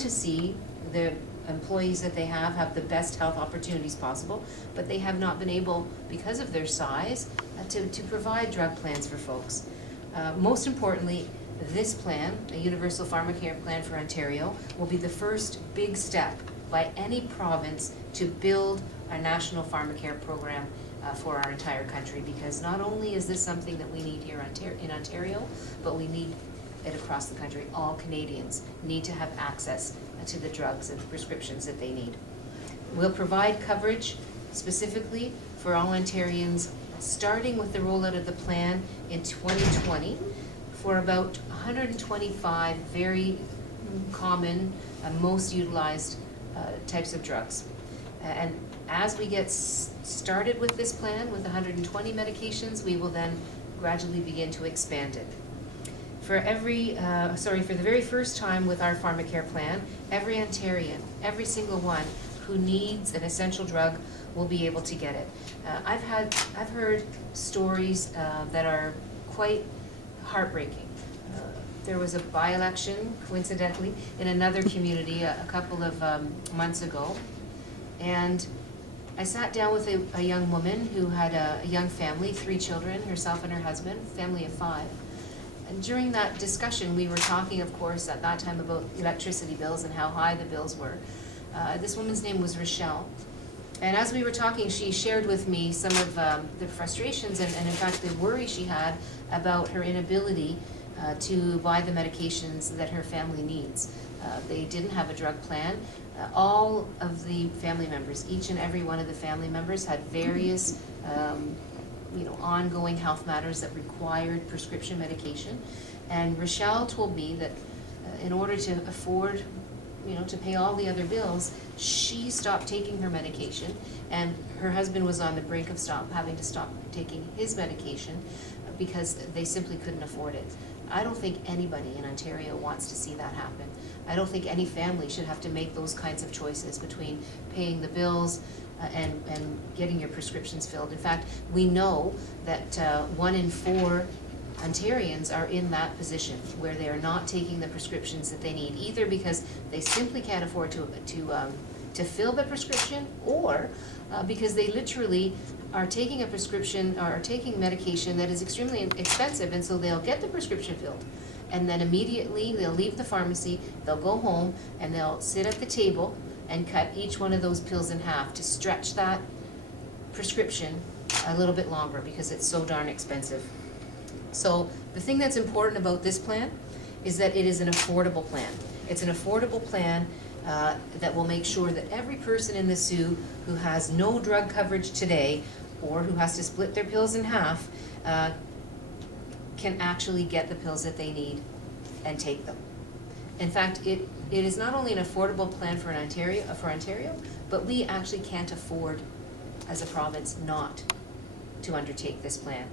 want to see the employees that they have the best health opportunities possible, but they have not been able, because of their size, to provide drug plans for folks. Most importantly, this plan, a Universal PharmaCare plan for Ontario, will be the first big step by any province to build a national PharmaCare program for our entire country, because not only is this something that we need here in Ontario, but we need it across the country. All Canadians need to have access to the drugs and the prescriptions that they need. We'll provide coverage specifically for all Ontarians, starting with the rollout of the plan in 2020 for about 125 very common, most utilized types of drugs. And as we get started with this plan with 120 medications, we will then gradually begin to expand it. For the very first time with our PharmaCare plan, every Ontarian, every single one who needs an essential drug will be able to get it. I've heard stories that are quite heartbreaking. There was a by-election, coincidentally, in another community a couple of months ago, and I sat down with a young woman who had a young family, 3 children, herself and her husband, family of 5. And during that discussion, we were talking, of course, at that time about electricity bills and how high the bills were. This woman's name was Rochelle. And as we were talking, she shared with me some of the frustrations and in fact, the worry she had about her inability to buy the medications that her family needs. They didn't have a drug plan. All of the family members, each and every one of the family members had various ongoing health matters that required prescription medication. And Rochelle told me that in order to afford, to pay all the other bills, she stopped taking her medication, and her husband was on the brink of having to stop taking his medication because they simply couldn't afford it. I don't think anybody in Ontario wants to see that happen. I don't think any family should have to make those kinds of choices between paying the bills and getting your prescriptions filled. In fact, we know that 1 in 4 Ontarians are in that position where they are not taking the prescriptions that they need, either because they simply can't afford to fill the prescription, or because they literally are taking a prescription or are taking medication that is extremely expensive, and so they'll get the prescription filled, and then immediately they'll leave the pharmacy, they'll go home, and they'll sit at the table and cut each one of those pills in half to stretch that prescription a little bit longer because it's so darn expensive. So the thing that's important about this plan is that it is an affordable plan. It's an affordable plan that will make sure that every person in the Soo who has no drug coverage today or who has to split their pills in half can actually get the pills that they need and take them. In fact, it is not only an affordable plan for Ontario, but we actually can't afford as a province not to undertake this plan.